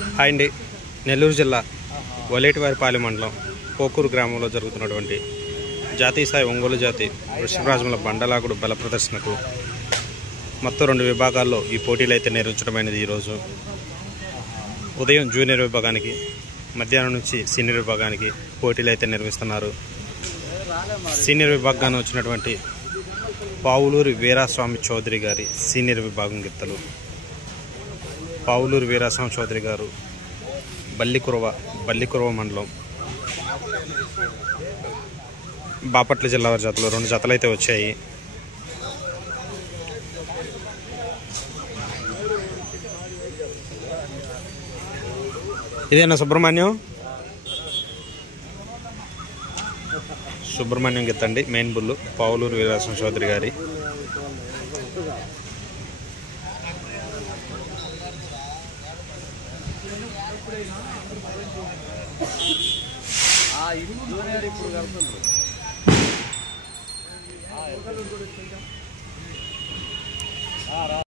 Hi అండి. నెల్లూరు జిల్లా వలేటివారిపాలెం మండలం పోకూరు గ్రామంలో జరుగుతున్నటువంటి జాతీయ స్థాయి ఒంగోలు జాతి వృషభరాజముల బండలాగుడు బల ప్రదర్శనకు మొత్తం 2 విభాగాల్లో ఈ పోటీలు అయితే నిర్వహించడమైనది. ఈరోజు ఉదయం జూనియర్ విభాగానికి, మధ్యాహ్నం నుంచి సీనియర్ విభాగానికి పోటీలు అయితే నిర్వహిస్తున్నారు. సీనియర్ విభాగాన్ని వచ్చినటువంటి పావులూరి వీరాస్వామి చౌదరి గారి సీనియర్ విభాగం గిత్తలు. పావులూరి వీరాస్వామి చౌదరి గారు బల్లికురవ మండలం బాపట్ల జిల్లా వారి జతలు 2 జతలు అయితే వచ్చాయి. ఇదేనా సుబ్రహ్మణ్యం గిత్తండి. మెయిన్ బుల్లు పావులూరు వీరాస్వామి చౌదరి గారి.